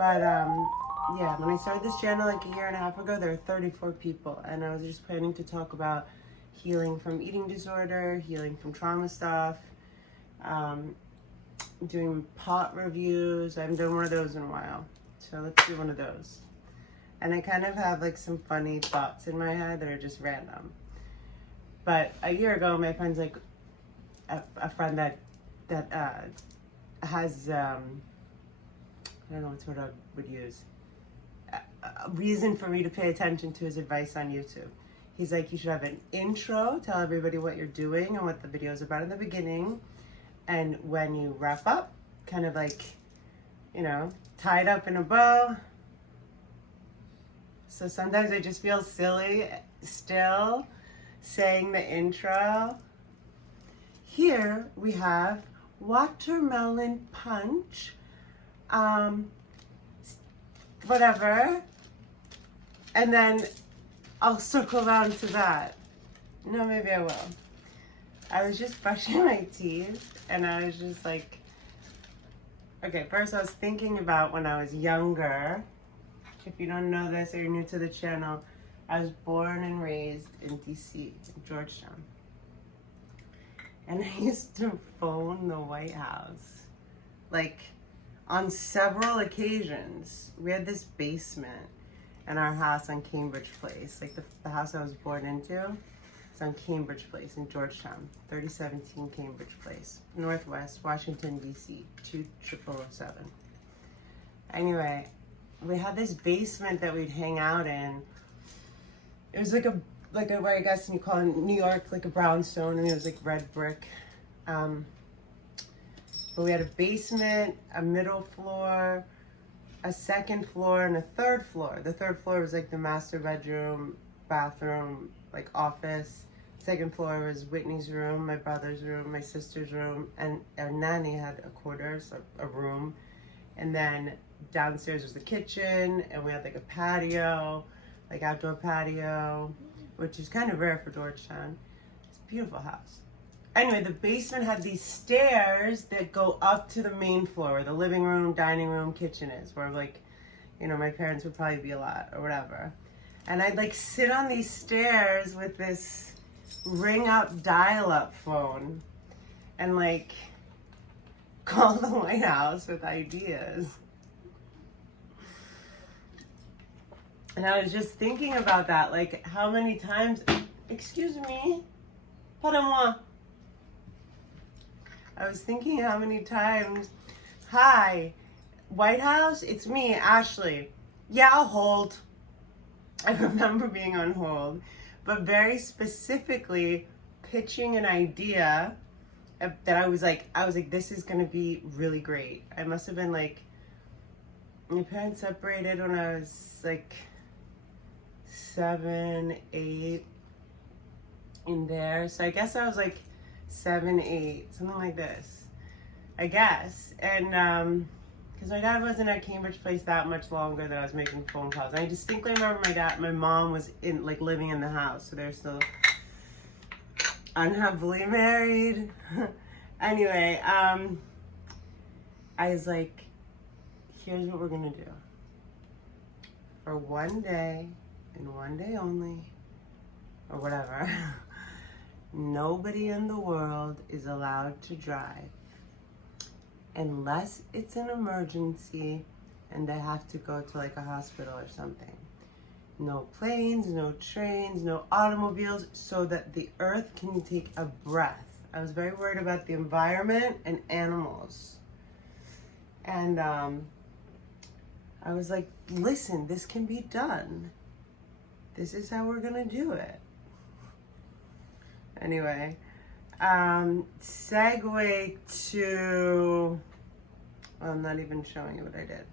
But yeah, when I started this channel like a year and a half ago, there were 34 people, and I was just planning to talk about healing from eating disorder, healing from trauma stuff, doing pot reviews. I haven't done one of those in a while, so let's do one of those. And I kind of have like some funny thoughts in my head that are just random. But a year ago, my friend's like a friend that has I don't know what word I would use. A reason for me to pay attention to his advice on YouTube. He's like, you should have an intro, tell everybody what you're doing and what the video is about in the beginning. And when you wrap up, kind of like, you know, tie it up in a bow. So sometimes I just feel silly still saying the intro. Here we have watermelon punch. Whatever. And then I'll circle around to that. No, maybe I will. I was just brushing my teeth and I was just like, okay, first I was thinking about when I was younger. If you don't know this or you're new to the channel, I was born and raised in DC, in Georgetown. And I used to phone the White House, like on several occasions. We had this basement in our house on Cambridge Place, like the house I was born into. It's on Cambridge Place in Georgetown, 3017 Cambridge Place, Northwest, Washington, DC, 20007. Anyway, we had this basement that we'd hang out in. It was like a where I guess you call it in New York, like a brownstone, and it was like red brick. But we had a basement, a middle floor, a second floor, and a third floor. The third floor was like the master bedroom, bathroom, like office. Second floor was Whitney's room, my brother's room, my sister's room, and our nanny had a quarters, a room. And then downstairs was the kitchen, and we had like a patio, like outdoor patio, which is kind of rare for Georgetown. It's a beautiful house. Anyway, the basement had these stairs that go up to the main floor where the living room, dining room, kitchen is, where like, you know, my parents would probably be a lot or whatever. And I'd like sit on these stairs with this ring up dial-up phone and like call the White House with ideas. And I was just thinking about that, like how many times, excuse me, pardon-moi. I was thinking how many times, hi, White House, it's me, Ashley. Yeah, I'll hold. I remember being on hold, but very specifically pitching an idea that I was like, this is gonna be really great. I must have been like, my parents separated when I was like 7, 8 in there. So I guess I was like 7, 8, something like this, I guess. And because my dad wasn't at Cambridge Place that much longer that I was making phone calls. And I distinctly remember my mom was in like living in the house, so they're still unhappily married. Anyway, I was like, here's what we're gonna do. For one day, and one day only, or whatever, nobody in the world is allowed to drive unless it's an emergency and they have to go to like a hospital or something. No planes, no trains, no automobiles, so that the earth can take a breath. I was very worried about the environment and animals. And I was like, listen, this can be done. This is how we're gonna do it. Anyway, segue to, well, I'm not even showing you what I did.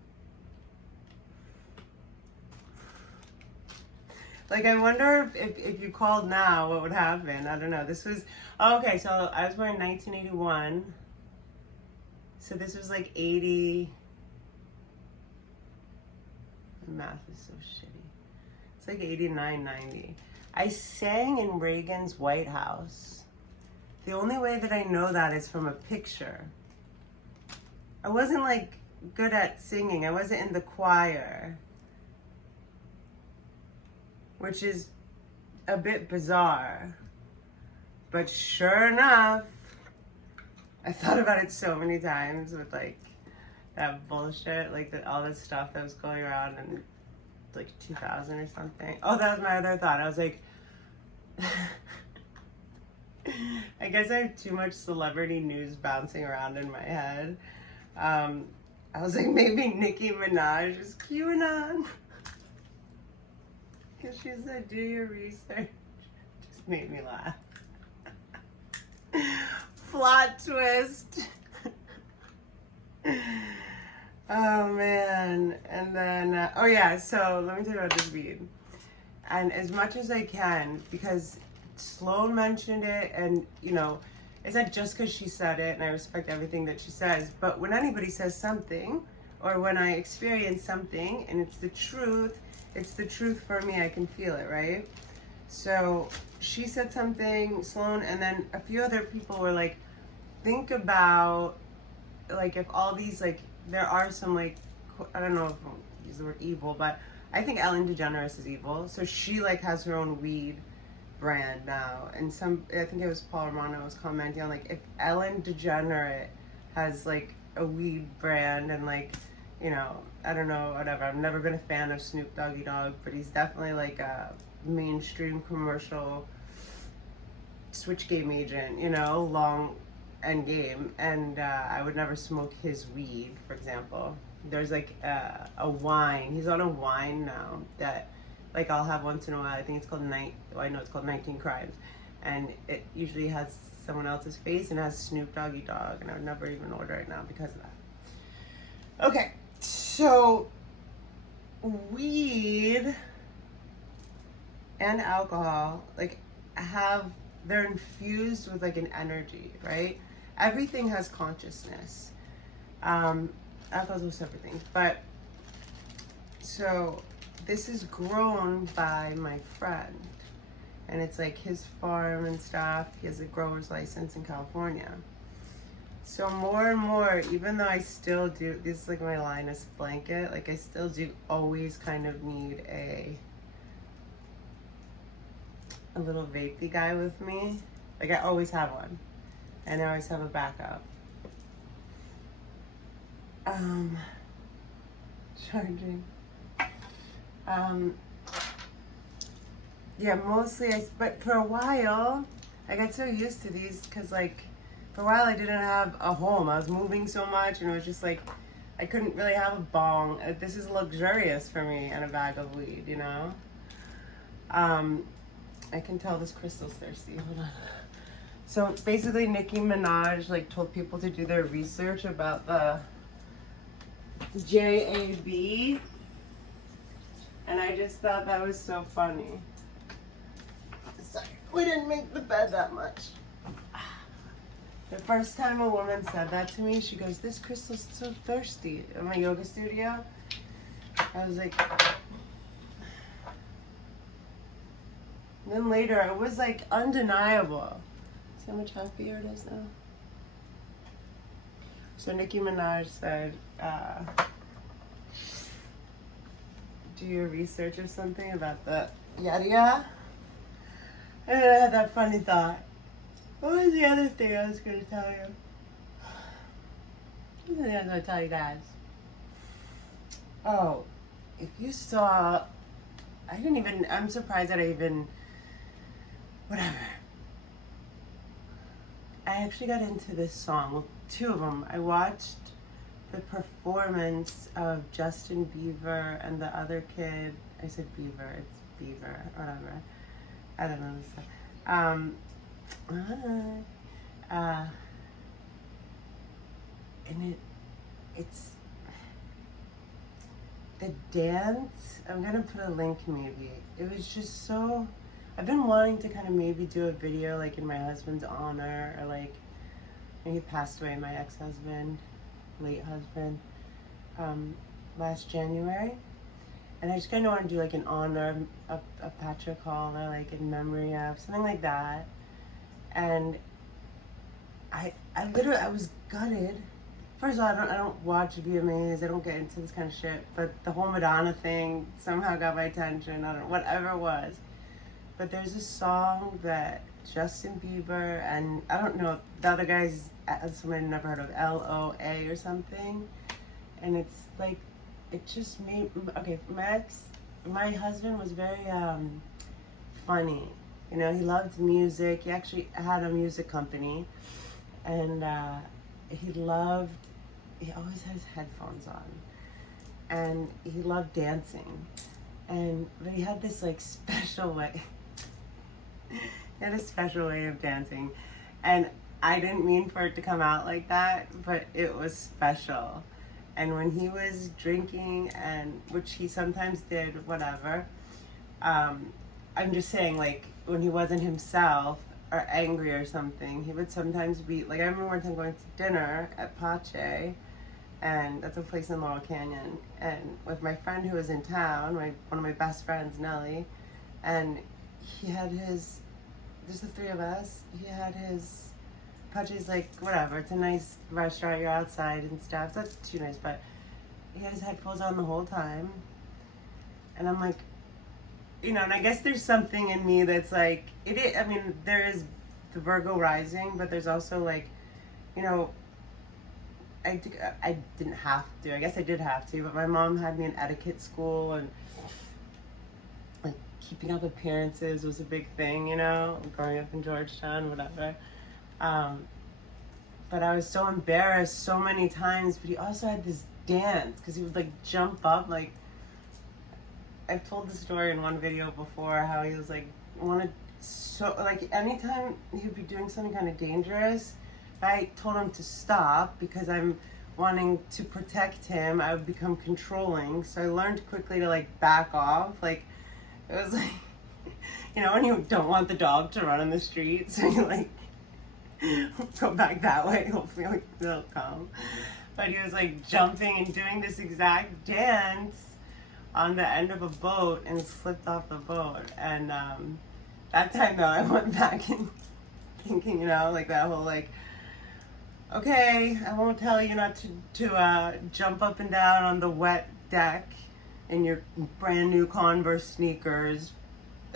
Like, I wonder if you called now, what would happen? I don't know. This was, oh, okay, so I was born in 1981. So this was like 80, the math is so shitty. It's like 89, 90. I sang in Reagan's White House. The only way that I know that is from a picture. I wasn't like good at singing. I wasn't in the choir, which is a bit bizarre. But sure enough, I thought about it so many times with like that bullshit, like all this stuff that was going around in like 2000 or something. Oh, that was my other thought. I was like, I guess I have too much celebrity news bouncing around in my head. I was like, maybe Nicki Minaj is QAnon. Because she said, do your research. Just made me laugh. Plot twist. Oh man. And then, oh yeah, so let me tell you about this weed. And as much as I can, because Sloan mentioned it, and you know, it's not just because she said it, and I respect everything that she says, but when anybody says something, or when I experience something, and it's the truth for me, I can feel it, right? So she said something, Sloan, and then a few other people were like, think about, like, if all these, like, there are some, like, I don't know if I'll use the word evil, but I think Ellen DeGeneres is evil. So she, like, has her own weed brand now. And I think it was Paul Romano was commenting on, like, if Ellen DeGeneres has, like, a weed brand and, like, you know, I don't know, whatever. I've never been a fan of Snoop Doggy Dogg, but he's definitely, like, a mainstream commercial switch game agent, you know, long end game. And I would never smoke his weed, for example. There's like a wine. He's on a wine now that like I'll have once in a while. I think it's called I know it's called 19 Crimes, and it usually has someone else's face and has Snoop Doggy Dogg, and I would never even order it now because of that. Okay, so weed and alcohol like they're infused with like an energy, right? Everything has consciousness. Alcohol's a separate thing, but so this is grown by my friend, and it's like his farm and stuff. He has a grower's license in California. So more and more, even though I still do, this is like my Linus blanket, like I still do always kind of need a little vapey guy with me. Like I always have one, and I always have a backup. Charging. Yeah, mostly but for a while, I got so used to these because like, for a while I didn't have a home. I was moving so much and it was just like, I couldn't really have a bong. This is luxurious for me and a bag of weed, you know? I can tell this crystal's thirsty, hold on. So basically Nicki Minaj like told people to do their research about the JAB, and I just thought that was so funny. Sorry, we didn't make the bed that much. The first time a woman said that to me, she goes, "This crystal's so thirsty." In my yoga studio, I was like, and then later it was like undeniable. See how much happier it is now? So Nicki Minaj said, do your research or something about the yada. And then I had that funny thought. What was the other thing I was going to tell you? What was the other thing I was going to tell you guys? Oh, if you saw, I'm surprised that whatever. I actually got into this song, well, two of them. I watched the performance of Justin Bieber and the other kid. I said Bieber, it's Bieber, whatever. I don't know this stuff. And it's the dance. I'm gonna put a link maybe. It was just so. I've been wanting to kind of maybe do a video like in my husband's honor, or like when he passed away, my ex-husband, late husband, last January. And I just kind of want to do like an honor, a Patrick Hall, or like in memory of, something like that. And I was gutted first of all, I don't watch VMAs. I don't get into this kind of shit. But the whole Madonna thing somehow got my attention. I don't know, whatever it was. But there's a song that Justin Bieber and I don't know, the other guy's somebody I've never heard of, LOA or something. And it's like, it just made, okay, my husband was very funny. You know, he loved music. He actually had a music company. And he always had his headphones on. And he loved dancing. But he had this like special way. He had a special way of dancing. And I didn't mean for it to come out like that, but it was special. And when he was drinking, and which he sometimes did, whatever, I'm just saying, like, when he wasn't himself or angry or something, he would sometimes be, like, I remember one time going to dinner at Pache, and that's a place in Laurel Canyon, and with my friend who was in town, one of my best friends, Nellie, and he had his, just the three of us, he had his, Pache's like, whatever, it's a nice restaurant, you're outside and stuff, it's not too nice, but he had his headphones on the whole time, and I'm like, you know, and I guess there's something in me that's like, I mean, there is the Virgo rising, but there's also like, you know, I didn't have to, I guess I did have to, but my mom had me in etiquette school, and like keeping up appearances was a big thing, you know, growing up in Georgetown, whatever. But I was so embarrassed so many times, but he also had this dance, because he would like jump up, like, I've told the story in one video before, how he was like, like anytime he'd be doing something kind of dangerous, I told him to stop because I'm wanting to protect him, I would become controlling, so I learned quickly to like back off, like, it was like, you know, when you don't want the dog to run on the street, so you like, go back that way, hopefully like, they'll come. But he was like jumping and doing this exact dance on the end of a boat and slipped off the boat. And that time though, I went back and thinking, you know, like that whole like, okay, I won't tell you not to jump up and down on the wet deck in your brand new Converse sneakers.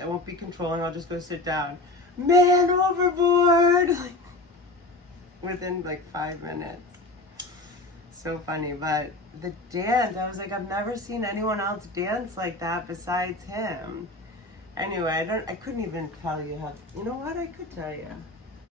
I won't be controlling, I'll just go sit down. Man overboard! Within like 5 minutes. So funny, but the dance, I was like, I've never seen anyone else dance like that besides him. Anyway, I couldn't even tell you how, you know what, I could tell you.